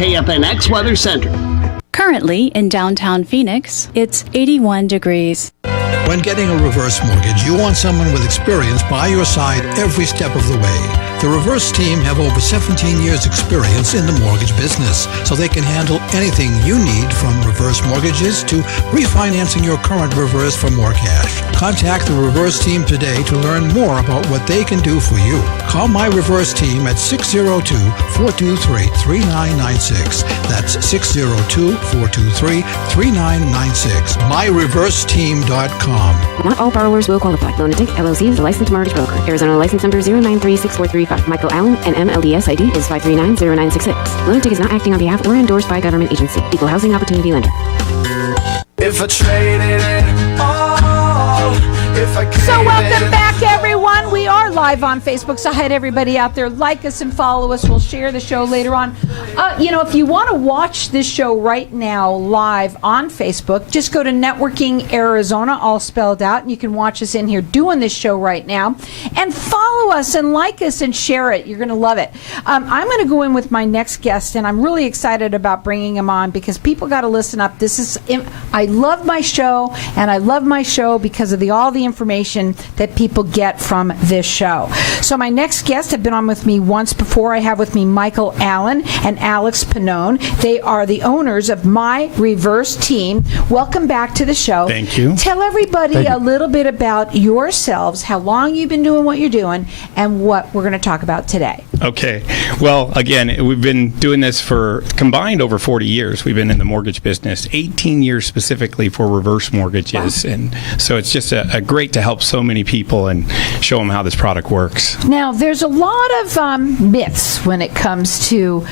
KFNX Weather Center. Currently in downtown Phoenix, it's 81 degrees. When getting a reverse mortgage, you want someone with experience by your side every step of the way. The Reverse team have over 17 years experience in the mortgage business, so they can handle anything you need, from reverse mortgages to refinancing your current reverse for more cash. Contact the Reverse team today to learn more about what they can do for you. Call my Reverse team at 602-423-3996. That's 602-423-3996. MyReverseTeam.com. Not all borrowers will qualify. Lunatic LLC is a licensed mortgage broker. Arizona license number 0936435. Michael Allen, and MLDS ID is 5390966. Lunatic is not acting on behalf or endorsed by a government agency. Equal housing opportunity lender. If I traded it all, if I So welcome back, everyone. We are live on Facebook, so hi to everybody out there. Like us and follow us. We'll share the show later on. If you want to watch this show right now live on Facebook, just go to Networking Arizona, all spelled out, and you can watch us in here doing this show right now. And follow us and like us and share it. You're going to love it. I'm going to go in with my next guest, and I'm really excited about bringing him on because people got to listen up. I love my show, and I love my show because of all the information that people get from this show. So my next guests have been on with me once before. I have with me Michael Allen and Alex Pannone. They are the owners of My Reverse Team. Welcome back to the show. Thank you. Tell everybody a little bit about yourselves, how long you've been doing what you're doing, and what we're going to talk about today. Okay. Well, again, we've been doing this for combined over 40 years. We've been in the mortgage business, 18 years specifically for reverse mortgages. Wow. And so it's just a great to help so many people and show them how this product works. Now, there's a lot of myths when it comes to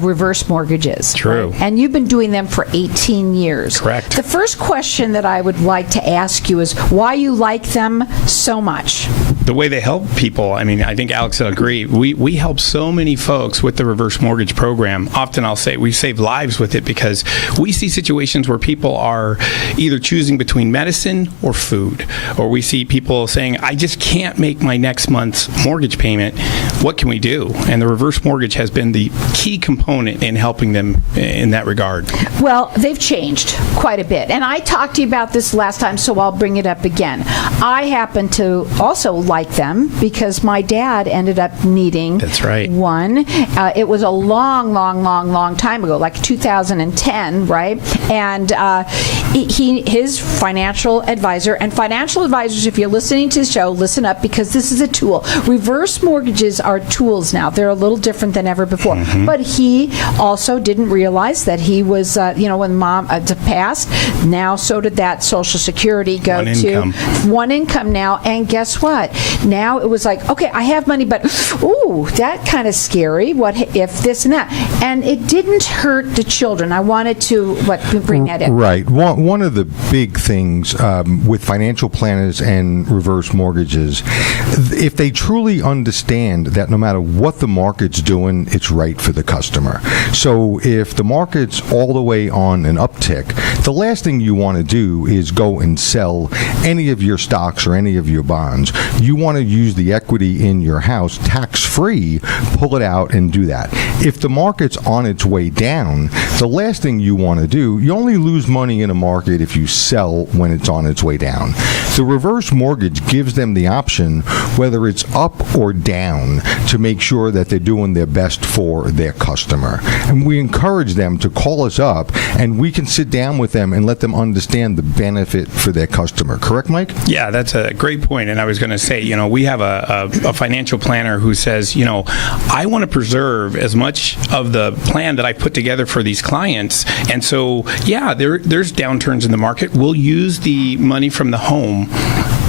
reverse mortgages. True. Right? And you've been doing them for 18 years. Correct. The first question that I would like to ask you is why you like them so much. The way they help people, I mean, I think Alex will agree. We help so many folks with the reverse mortgage program. Often I'll say we save lives with it because we see situations where people are either choosing between medicine or food, or we see people saying, I just can't make my next month's mortgage payment. What can we do? And the reverse mortgage has been the key component in helping them in that regard. Well, they've changed quite a bit. And I talked to you about this last time, so I'll bring it up again. I happen to also like them because my dad ended up needing That's right. one. It was a long time ago, like 2010, right? And his financial advisor, and financial advisors, if you're listening to the show, listen up because this is a tool. Reverse mortgages are tools now. They're a little different than ever before. Mm-hmm. But he also didn't realize that he was, when mom passed, now so did that Social Security go to one income now. And guess what? Now it was like, okay, I have money, but ooh, that kind of scary. What if this and that? And it didn't hurt the children. I wanted to bring that in. Right. One of the big things with financial planners and reverse mortgages, if they truly understand that no matter what the market's doing, it's right for the customer. So if the market's all the way on an uptick, the last thing you want to do is go and sell any of your stocks or any of your bonds. You want to use the equity in your house tax-free, pull it out and do that. If the market's on its way down, the last thing you want to do, you only lose money in a market if you sell when it's on its way down. The reverse mortgage gives them the option, whether it's up or down, to make sure that they're doing their best for their customer. And we encourage them to call us up, and we can sit down with them and let them understand the benefit for their customer. Correct, Mike? Yeah, that's a great point. And I was going to say, we have a financial planner who says, I want to preserve as much of the plan that I put together for these clients. And so, yeah, there's downturns in the market. We'll use the money from the home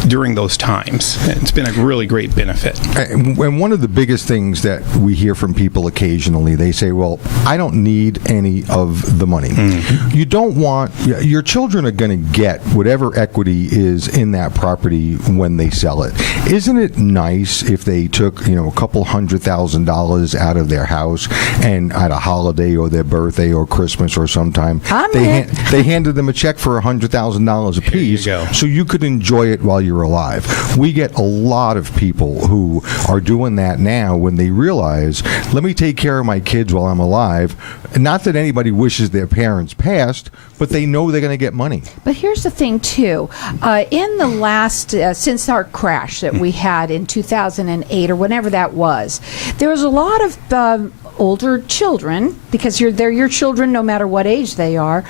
during those times. It's been a really great benefit. And one of the biggest things that we hear from people occasionally, they say, well, I don't need any of the money. Mm-hmm. You don't want, your children are going to get whatever equity is in that property when they sell it. Isn't it nice if they took, a couple $100,000 out of their house and at a holiday or their birthday or Christmas or sometime, they handed them a check for $100,000 a piece so you could enjoy it while you're you're alive. We get a lot of people who are doing that now when they realize, let me take care of my kids while I'm alive. Not that anybody wishes their parents passed, but they know they're going to get money. But here's the thing, too. In the last, since our crash that we had in 2008 or whenever that was, there was a lot of older children, because they're your children no matter what age they are,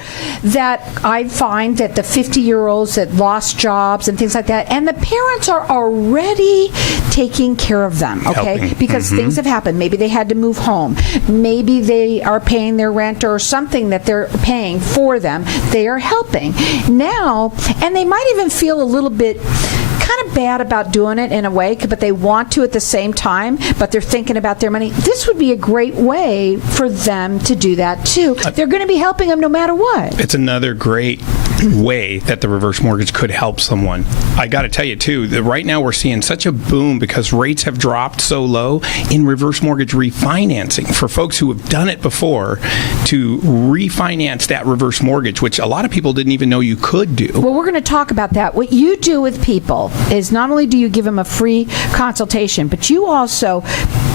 that I find that the 50-year-olds that lost jobs and things like that, and the parents are already taking care of them, okay? Helping. Because things have happened. Maybe they had to move home. Maybe they are paying their rent or something that they're paying for them. They are helping. Now, and they might even feel a little bit kind of bad about doing it in a way, but they want to at the same time, but they're thinking about their money. This would be a great way for them to do that too. They're going to be helping them no matter what. It's another great way that the reverse mortgage could help someone. I got to tell you too, that right now we're seeing such a boom because rates have dropped so low in reverse mortgage refinancing for folks who have done it before, to refinance that reverse mortgage, which a lot of people didn't even know you could do. Well, we're going to talk about that. What you do with people is not only do you give them a free consultation, but you also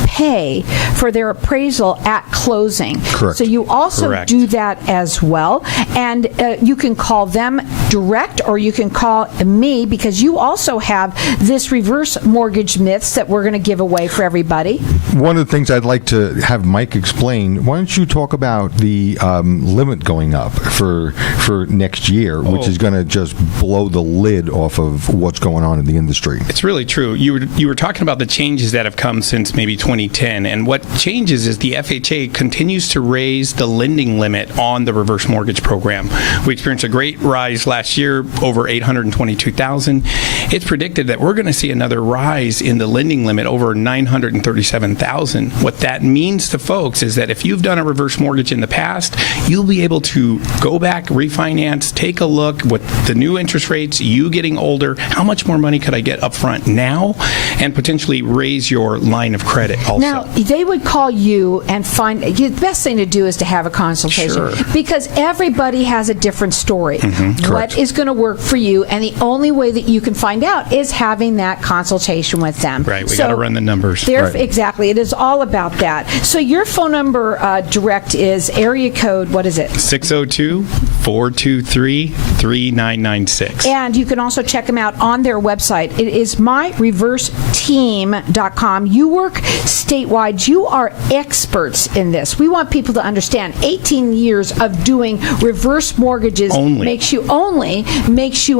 pay for their appraisal at closing. Correct. So you also Correct. do that as well. And you can call them direct, or you can call me, because you also have this reverse mortgage myths that we're going to give away for everybody. One of the things I'd like to have Mike explain, why don't you talk about the limit going up for next year, which is going to just blow the lid off of what's going on in the industry. It's really true. You were talking about the changes that have come since maybe 2010, and what changes is the FHA continues to raise the lending limit on the reverse mortgage program. We experienced a great rise last year, over 822,000. It's predicted that we're going to see another rise in the lending limit, over 937,000. What that means to folks is that if you've done a reverse mortgage in the past, you'll be able to go back, refinance, take a look with the new interest rates, you getting older, how much more money could I get up front now, and potentially raise your line of credit also. Now, they would call you and find, the best thing to do is to have a consultation. Sure. Because everybody has a different story. Correct. What is going to work for you, and the only way that you can find out is having that consultation with them. Right, we got to run the numbers. Right. Exactly, it is all about that. So your phone number direct is area code, what is it? 602-423-3996. And you can also check them out on their website. It is myreverseteam.com. You work statewide. You are experts in this. We want people to understand 18 years of doing reverse mortgages makes you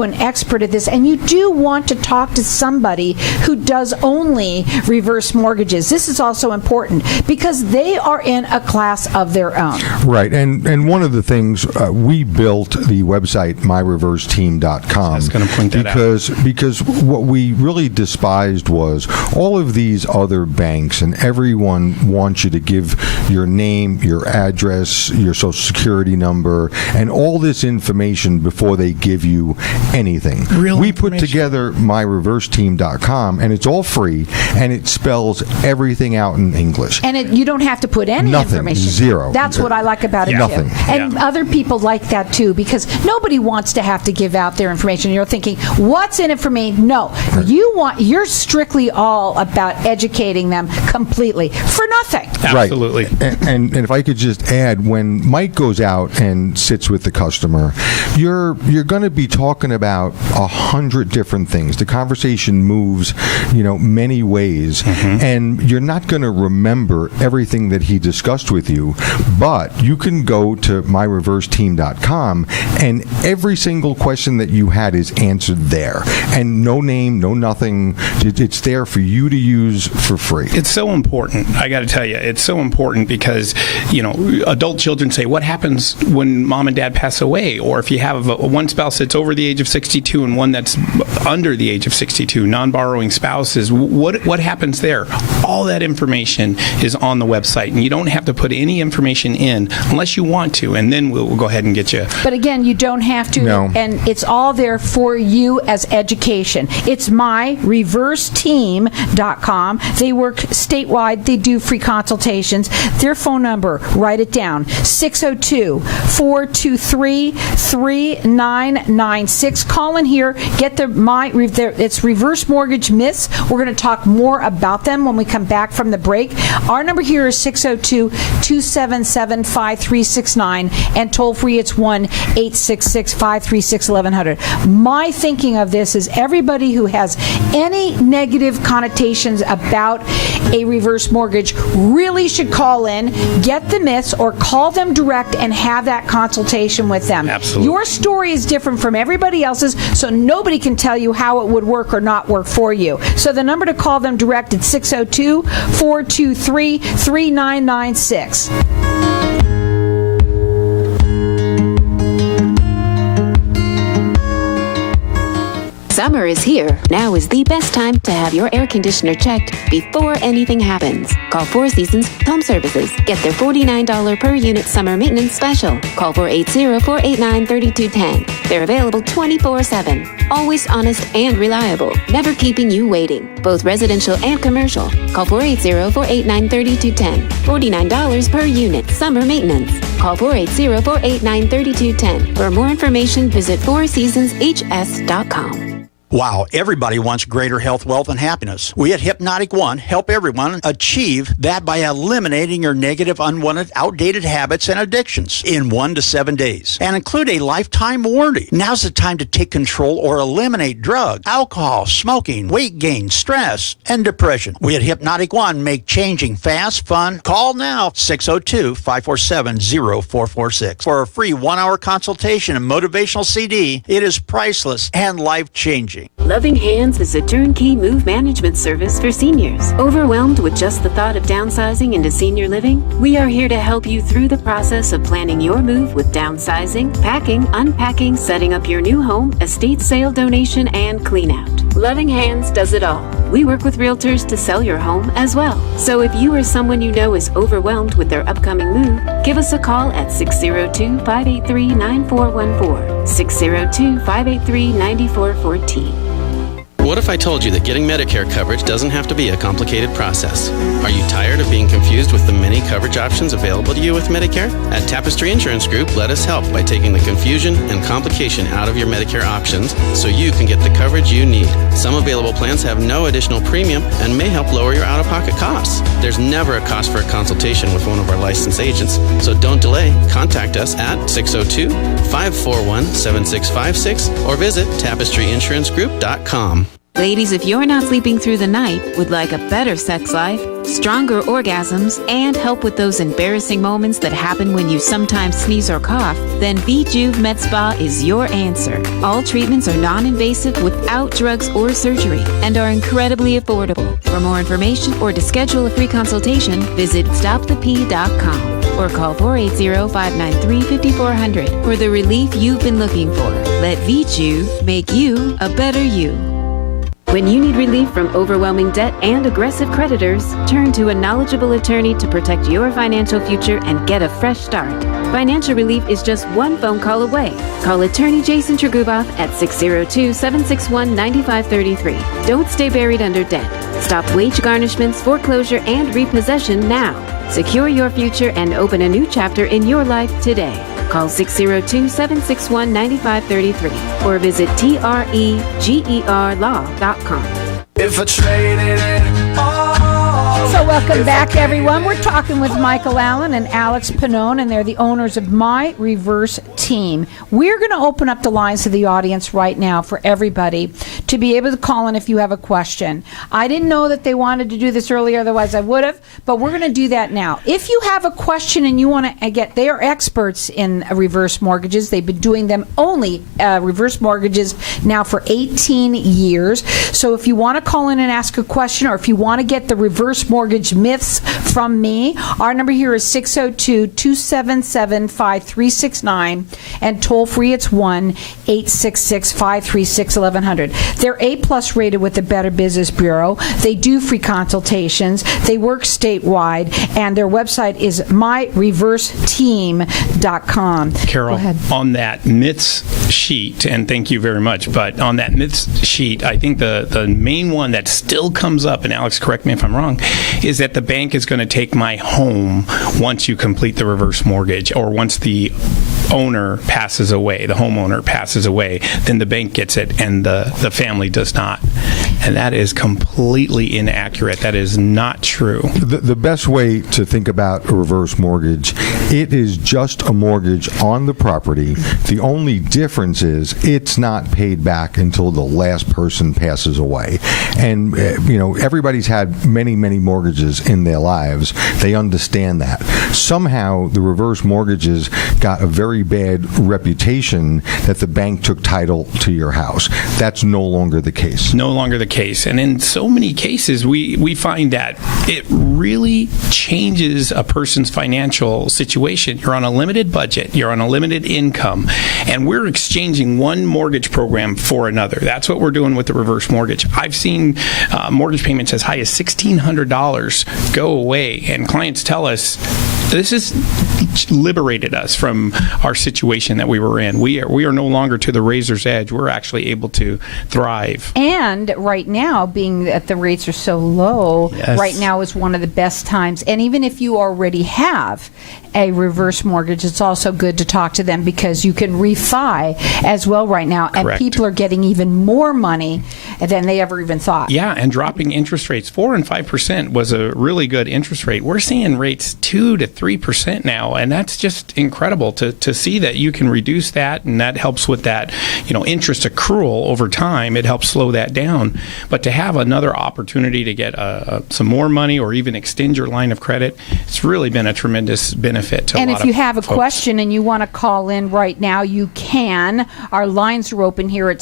an expert at this. And you do want to talk to somebody who does only reverse mortgages. This is also important because they are in a class of their own. Right, and one of the things we built the website myreverseteam.com. I was going to point that out. Because what we really despised was all of these other banks, and everyone wants you to give your name, your address, your social security number, and all this information before they give you anything. We put together myreverseteam.com, and it's all free, and it spells everything out in English. And you don't have to put any Nothing, information. zero. That's what I like about it Nothing. too. And other people like that too, because nobody wants to have to give out their information. You're thinking, what's in it for me? No. You're strictly all about educating them completely for nothing. Absolutely. Right. And if I could just add, when Mike goes out and sits with the customer, you're going to be talking about 100 different things. The conversation moves, many ways, and you're not going to remember everything that he discussed with you, but you can go to myreverseteam.com, and every single question that you had is answered there, and no name, no nothing. It's there for you to use for free. It's so important. I got to tell you, it's so important because, adult children say, what happens when mom and dad pass away? Or if you have one spouse that's over the age of 62 and one that's under the age of 62, non-borrowing spouses, what happens there? All that information is on the website, and you don't have to put any information in unless you want to, and then we'll go ahead and get you. But again, you don't have No. And it's all there for you as education. It's myreverseteam.com. They work statewide. They do free consultations. Their phone number, write it down, 602-423-3996. Call in here. Get it's reverse mortgage myths. We're going to talk more about them when we come back from the break. Our number here is 602-277-5369, and toll free it's 1-866-536-1100. My thinking of this is everybody who has any negative connotations about a reverse mortgage really should call in, get the myths, or call them direct and have that consultation with them. Absolutely. Your story is different from everybody else's, so nobody can tell you how it would work or not work for you. So the number to call them direct is 602-423-3996. Summer is here. Now is the best time to have your air conditioner checked before anything happens. Call Four Seasons Home Services. Get their $49 per unit summer maintenance special. Call 480-489-3210. They're available 24/7. Always honest and reliable. Never keeping you waiting. Both residential and commercial. Call 480-489-3210. $49 per unit summer maintenance. Call 480-489-3210. For more information, visit fourseasonshs.com. Wow, everybody wants greater health, wealth, and happiness. We at Hypnotic One help everyone achieve that by eliminating your negative, unwanted, outdated habits and addictions in 1 to 7 days and include a lifetime warranty. Now's the time to take control or eliminate drugs, alcohol, smoking, weight gain, stress, and depression. We at Hypnotic One make changing fast, fun. Call now, 602-547-0446 for a free 1-hour consultation and motivational CD. It is priceless and life-changing. Loving Hands is a turnkey move management service for seniors. Overwhelmed with just the thought of downsizing into senior living? We are here to help you through the process of planning your move with downsizing, packing, unpacking, setting up your new home, estate sale, donation, and clean out. Loving Hands does it all. We work with realtors to sell your home as well. So if you or someone you know is overwhelmed with their upcoming move, give us a call at 602-583-9414, 602-583-9414. What if I told you that getting Medicare coverage doesn't have to be a complicated process? Are you tired of being confused with the many coverage options available to you with Medicare? At Tapestry Insurance Group, let us help by taking the confusion and complication out of your Medicare options so you can get the coverage you need. Some available plans have no additional premium and may help lower your out-of-pocket costs. There's never a cost for a consultation with one of our licensed agents, so don't delay. Contact us at 602-541-7656 or visit tapestryinsurancegroup.com. Ladies, if you're not sleeping through the night, would like a better sex life, stronger orgasms, and help with those embarrassing moments that happen when you sometimes sneeze or cough, then Bejuve Med Spa is your answer. All treatments are non-invasive without drugs or surgery and are incredibly affordable. For more information or to schedule a free consultation, visit stopthep.com or call 480-593-5400 for the relief you've been looking for. Let Bejuve make you a better you. When you need relief from overwhelming debt and aggressive creditors, turn to a knowledgeable attorney to protect your financial future and get a fresh start. Financial relief is just one phone call away. Call attorney Jason Treguboff at 602-761-9533. Don't stay buried under debt. Stop wage garnishments, foreclosure, and repossession now. Secure your future and open a new chapter in your life today. Call 602-761-9533 or visit tregerlaw.com. If I traded it all. So welcome back, everyone. We're talking with Michael Allen and Alex Pannone, and they're the owners of My Reverse Team. We're going to open up the lines to the audience right now for everybody to be able to call in if you have a question. I didn't know that they wanted to do this earlier, otherwise I would have, but we're going to do that now. If you have a question and you want to get, they are experts in reverse mortgages. They've been doing them only reverse mortgages now for 18 years. So if you want to call in and ask a question, or if you want to get the reverse mortgage myths from me, our number here is 602-277-5369, and toll free it's 1-866-536-1100. They're A+ rated with the Better Business Bureau. They do free consultations. They work statewide, and their website is myreverseteam.com. Carol, on that, myths sheet, and thank you very much, but on that myths sheet, I think the main one that still comes up, and Alex, correct me if I'm wrong, is that the bank is going to take my home once you complete the reverse mortgage, or once the owner passes away, the homeowner passes away, then the bank gets it and the family does not. And that is completely inaccurate. That is not true. The best way to think about a reverse mortgage, it is just a mortgage on the property. The only difference is it's not paid back until the last person passes away. And, everybody's had many, many mortgages in their lives. They understand that. Somehow, the reverse mortgages got a very bad reputation that the bank took title to your house. That's no longer the case. No longer the case. And in so many cases, we find that it really changes a person's financial situation. You're on a limited budget. You're on a limited income. And we're exchanging one mortgage program for another. That's what we're doing with the reverse mortgage. I've seen mortgage payments as high as $1,600 go away. And clients tell us, this has liberated us from our situation that we were in. We are no longer to the razor's edge. We're actually able to thrive. And right now, being that the rates are so low, Yes. right now is one of the best times. And even if you already have a reverse mortgage, it's also good to talk to them because you can refi as well right now. And Correct. people are getting even more money than they ever even thought. Yeah, and dropping interest rates. 4% and 5% was a really good interest rate. We're seeing rates 2 to 3% now, and that's just incredible to see that you can reduce that, and that helps with that, interest accrual over time. It helps slow that down. But to have another opportunity to get some more money or even extend your line of credit, it's really been a tremendous benefit to a lot And of if you have a folks. question and you want to call in right now, you can. Our lines are open here at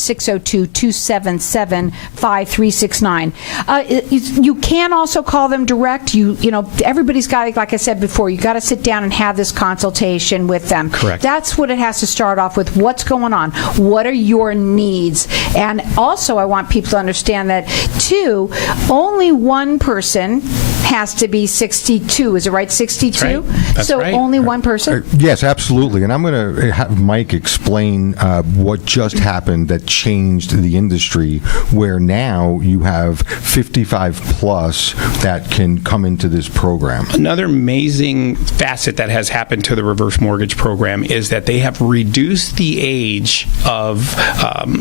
602-277-5369. You can also call them direct. Everybody's got, like I said before, you got to sit down and have this consultation with them. Correct. That's what it has to start off with. What's going on? What are your needs? And also, I want people to understand that, too, only one person has to be 62. Is it right? 62? That's right. That's so right. only one person? Yes, absolutely. And I'm going to have Mike explain what just happened that changed the industry, where now you have 55 plus that can come into this program. Another amazing facet that has happened to the reverse mortgage program is that they have reduced the age of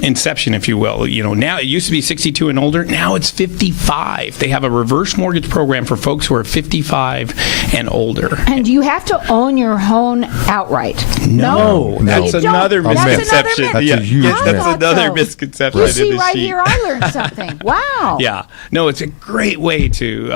inception, if you will. Now it used to be 62 and older. Now it's 55. They have a reverse mortgage program for folks who are 55 and older. And you have to own your home outright. No, that's You don't. another That's another misconception. myth. That's a huge Yes, that's myth. another So, misconception. You in see, the right sheet. here, I learned something. Wow. Yeah. No, it's a great way to,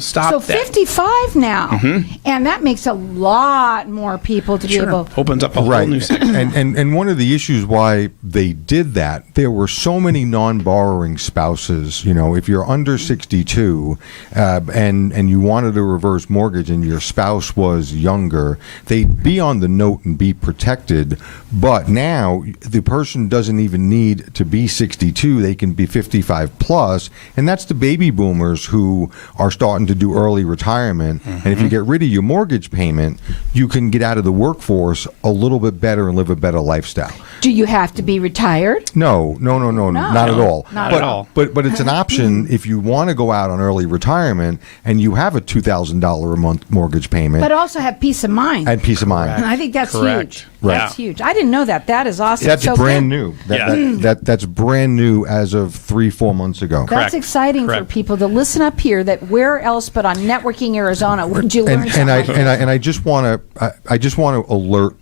stop So that. 55 now. And that makes a lot more people to be able. Opens up a whole Right. new section. And one of the issues why they did that, there were so many non-borrowing spouses. If you're under 62 and you wanted a reverse mortgage and your spouse was younger, they'd be on the note and be protected. But now the person doesn't even need to be 62. They can be 55 plus. And that's the baby boomers who are starting to do early retirement. And if you get rid of your mortgage payment, you can get out of the workforce a little bit better and live a better lifestyle. Do you have to be retired? No, not at all. Not at all. But it's an option if you want to go out on early retirement and you have a $2,000 a month mortgage payment But also have peace of mind. and peace of mind. And I think that's Correct. huge. Right. That's huge. I didn't know that. That is awesome. That's So brand then- new. Yeah. That's brand new as of 3-4 months ago. That's Correct. exciting for Correct. people to listen up here. That where else but on Networking Arizona would you learn And I something? just want to alert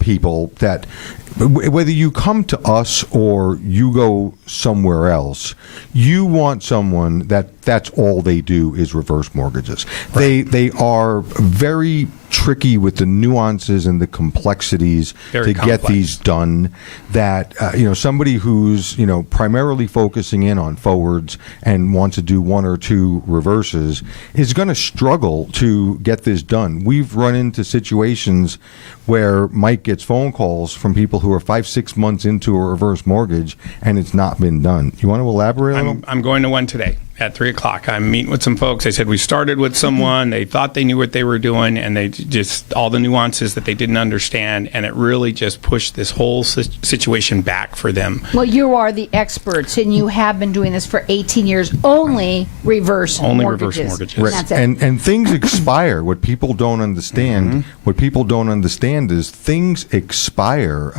people that whether you come to us or you go somewhere else, you want someone that's all they do is reverse mortgages. Right. They are very tricky with the nuances and the complexities Very to complex. get these done. That somebody who's primarily focusing in on forwards and wants to do one or two reverses is going to struggle to get this done. We've run into situations where Mike gets phone calls from people who are 5-6 months into a reverse mortgage and it's not been done. You want to elaborate on I'm going to one today. At 3 o'clock, I'm meeting with some folks. They said we started with someone. They thought they knew what they were doing, and they just all the nuances that they didn't understand, and it really just pushed this whole situation back for them. Well, you are the experts, and you have been doing this for 18 years. Only reverse mortgages. Reverse mortgages. Right. That's it. And things expire. What people don't understand, is things expire.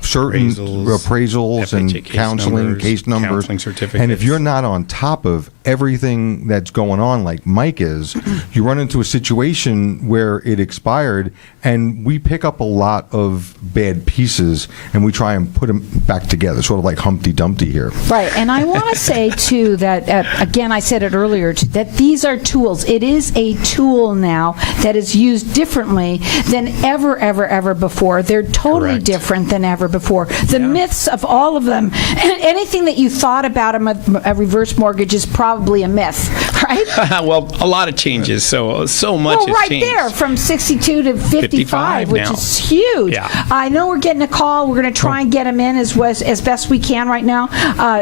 Certain appraisals and FHA counseling, case numbers, counseling certificates. and if you're not on top of everything that's going on, like Mike is, you run into a situation where it expired, and we pick up a lot of bad pieces and we try and put them back together, sort of like Humpty Dumpty here. Right, and I want to say, too, that, again, I said it earlier, that these are tools. It is a tool now that is used differently than ever before. They're totally Correct. different than ever before. The myths of all of them, anything that you thought about a reverse mortgage is probably a myth, right? Well, a lot of changes, so much has right changed. there, from 62 to 55, which now. is huge. Yeah. I know we're getting a call. We're going to try and get them in as best we can right now.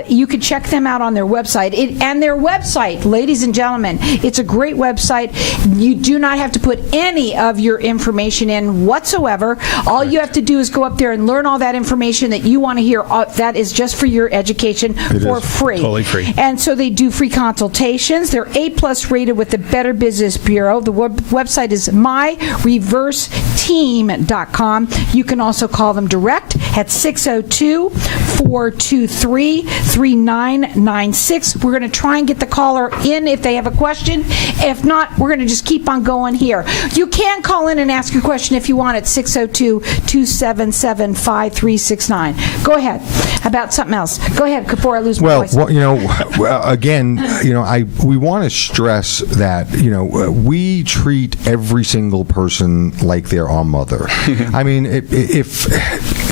You can check them out on their website. And their website, ladies and gentlemen, it's a great website. You do not have to put any of your information in whatsoever. All you have to do is go up there and learn all that information that you want to hear. That is just for your education for free. Totally free. And so they do free consultations. They're A+ rated with the Better Business Bureau. The website is myreverseteam.com. You can also call them direct at 602-423-3996. We're going to try and get the caller in if they have a question. If not, we're going to just keep on going here. You can call in and ask your question if you want at 602-277-5369. Go ahead. About something else. Go ahead before I lose my voice. Again, we want to stress that, we treat every single person like they're our mother. I mean, if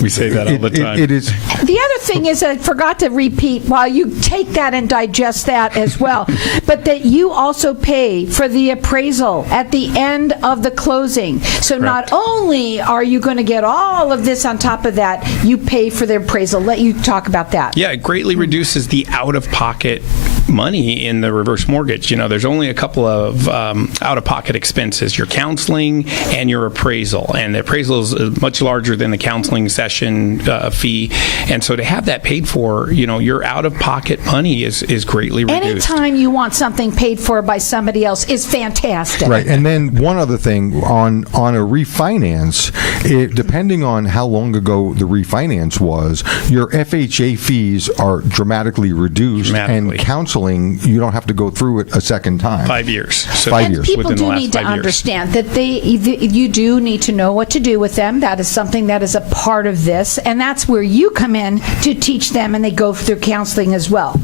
we say that all the time. It is. The other thing is, I forgot to repeat while you take that and digest that as well, but that you also pay for the appraisal at the end of the closing. So not only are you going to get all of this on top of that, you pay for the appraisal. Let you talk about that. Yeah, it greatly reduces the out-of-pocket money in the reverse mortgage. There's only a couple of out-of-pocket expenses, your counseling and your appraisal. And the appraisal is much larger than the counseling session fee. And so to have that paid for, your out-of-pocket money is greatly reduced. Anytime you want something paid for by somebody else is fantastic. Right. And then one other thing, on a refinance, depending on how long ago the refinance was, your FHA fees are dramatically reduced, and counseling, you don't have to go through it a second time. 5 years. So 5 years. People within the do last need to 5 years. understand that you do need to know what to do with them. That is something that is a part of this, and that's where you come in to teach them, and they go through counseling as well.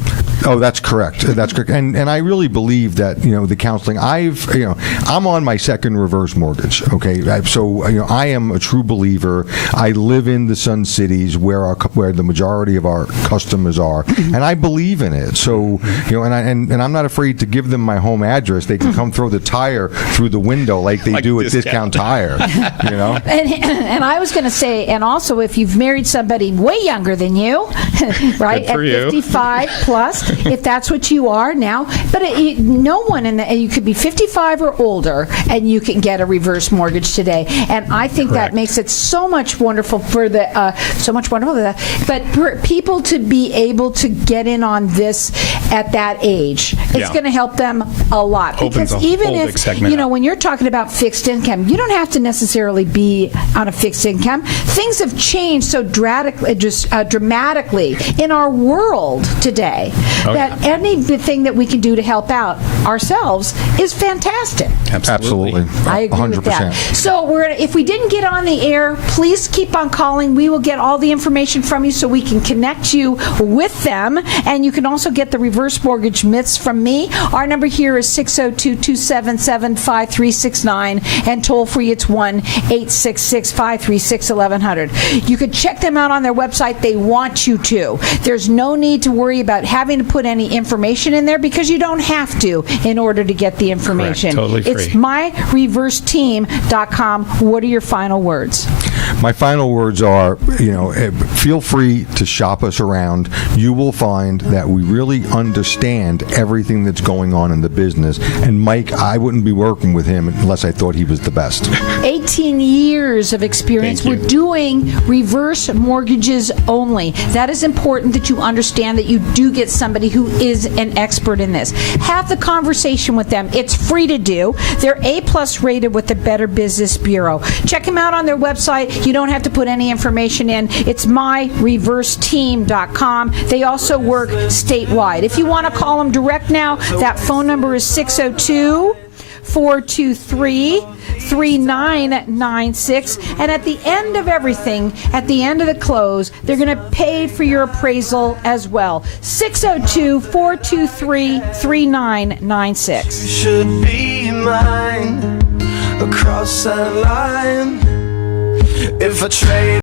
Oh, that's correct. That's correct. And I really believe that, the counseling, I'm on my second reverse mortgage, okay? So, I am a true believer. I live in the Sun Cities where the majority of our customers are, and I believe in it. So, and I'm not afraid to give them my home address. They can come throw the tire through the window like they do at Discount Tire, And I was going to say, and also if you've married somebody way younger than you, right, at 55 plus, if that's what you are now, but no one you could be 55 or older, and you can get a reverse mortgage today. And I think that makes it so much wonderful but for people to be able to get in on this at that age, it's going to help them a lot. Because even if, when you're talking about fixed income, you don't have to necessarily be on a fixed income. Things have changed so dramatically in our world today that anything that we can do to help out ourselves is fantastic. Absolutely. I agree 100%. with that. So if we didn't get on the air, please keep on calling. We will get all the information from you so we can connect you with them. And you can also get the reverse mortgage myths from me. Our number here is 602-277-5369, and toll free it's 1-866-536-1100. You can check them out on their website. They want you to. There's no need to worry about having to put any information in there because you don't have to in order to get the information. Correct. Totally free. It's myreverseteam.com. What are your final words? My final words are, feel free to shop us around. You will find that we really understand everything that's going on in the business. And Mike, I wouldn't be working with him unless I thought he was the best. 18 years of experience. Thank you. We're doing reverse mortgages only. That is important that you understand that you do get somebody who is an expert in this. Have the conversation with them. It's free to do. They're A+ rated with the Better Business Bureau. Check them out on their website. You don't have to put any information in. It's myreverseteam.com. They also work statewide. If you want to call them direct now, that phone number is 602-423-3996. And at the end of everything, at the end of the close, they're going to pay for your appraisal as well. 602-423-3996. should be mine across that line. If I trade